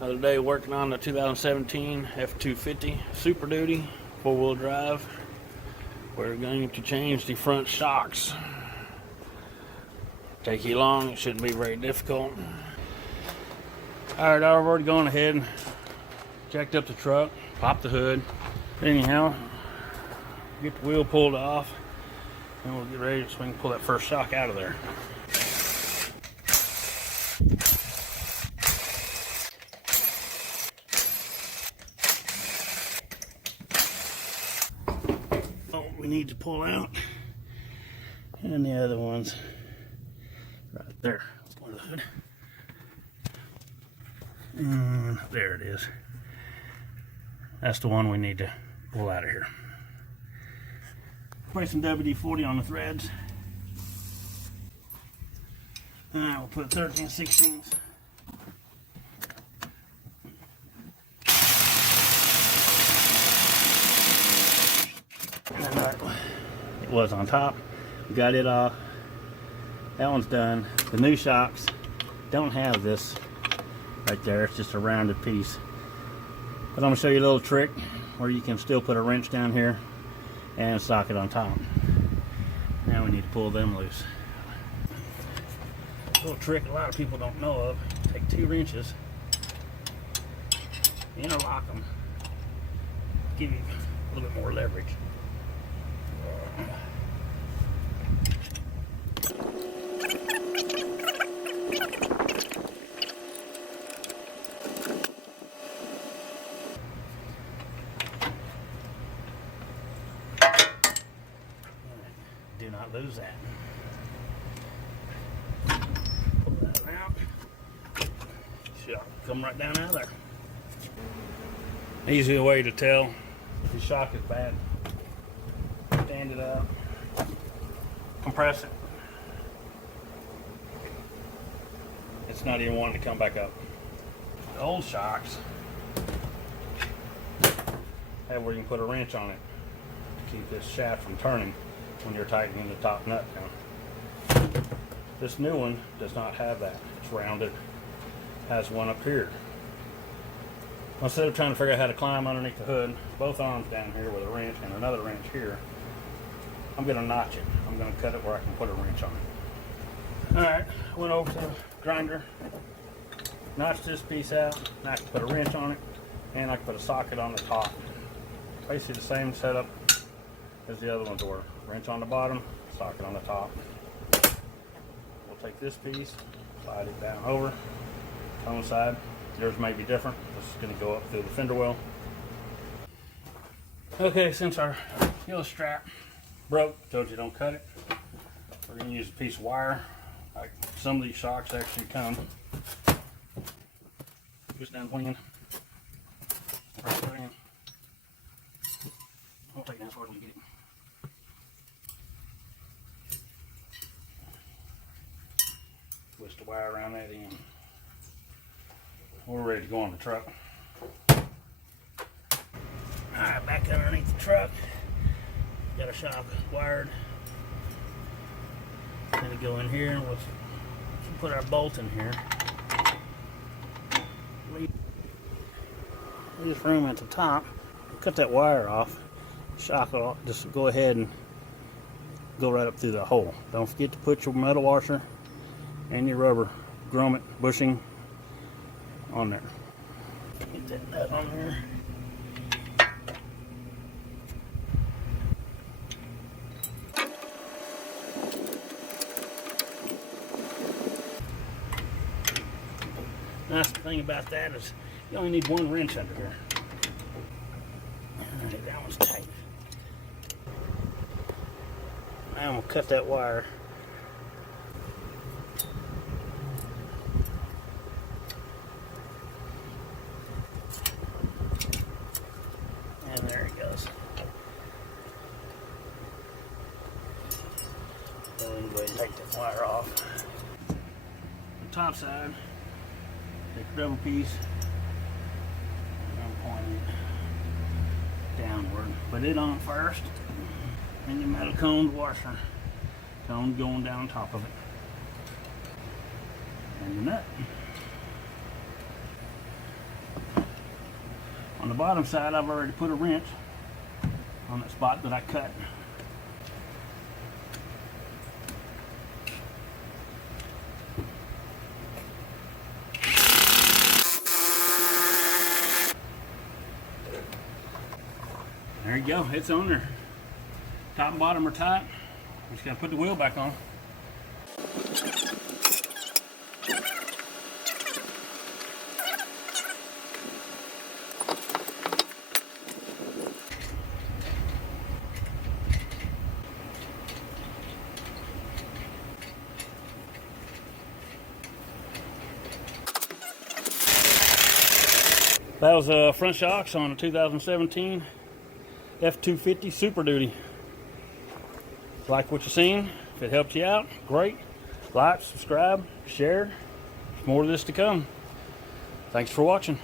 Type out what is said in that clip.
Another day working on the 2017 F-250 Super Duty 4-wheel drive. We're going to change the front shocks. Take you long, it shouldn't be very difficult. Alright, I've already gone ahead and jacked up the truck, popped the hood. Anyhow, get the wheel pulled off, and we'll get ready so we can pull that first shock out of there. We need to pull out, and the other one's right there for the hood, and there it is. That's the one we need to pull out of here. Spray some WD-40 on the threads. Alright, we'll put 13/16. It was on top. We got it off. That one's done. The new shocks don't have this right there. It's just a rounded piece. But I'm going to show you a little trick where you can still put a wrench down here and a socket on top. Now we need to pull them loose. A little trick a lot of people don't know of. Take 2 wrenches, interlock them, give you a little bit more leverage. Do not lose that. Pull that out. Shock come right down out of there. Easy way to tell if the shock is bad. Stand it up. Compress it. It's not even wanting to come back up. The old shocks have where you can put a wrench on it to keep this shaft from turning when you're tightening the top nut down. This new one does not have that. It's rounded. Has one up here. Instead of trying to figure out how to climb underneath the hood, both arms down here with a wrench and another wrench here, I'm going to notch it. I'm going to cut it where I can put a wrench on it. Alright, went over to the grinder, notched this piece out, now I can put a wrench on it, and I can put a socket on the top. Basically the same setup as the other ones were. Wrench on the bottom, socket on the top. We'll take this piece, slide it down over on the side. Yours may be different. This is going to go up through the fender well. Okay, since our heel strap broke, told you don't cut it, we're going to use a piece of wire. Like some of these shocks actually come just down clean. Right there in. I'll take it as far as we get it. Twist the wire around that end. We're ready to go on the truck. Alright, back underneath the truck. Got a shock wired. Gonna go in here and we'll put our bolt in here. Leave this room at the top. Cut that wire off. Shock it off. Just go ahead and go right up through the hole. Don't forget to put your metal washer and your rubber grommet bushing on there. Get that nut on there. Nice thing about that is you only need 1 wrench under here. Alright, that one's tight. Now I'm going to cut that wire. And there it goes. Then we can go ahead and take that wire off. The top side. Take a double piece, and I'm pointing it downward. Put it on first, and your metal coned washer. Cone going down top of it. And the nut. On the bottom side, I've already put a wrench on that spot that I cut. There you go, it's on there. Top and bottom are tight. Just gotta put the wheel back on. That was front shocks on a 2017 F-250 Super Duty. Like what you've seen. If it helps you out, great. Like, subscribe, share. There's more of this to come. Thanks for watching.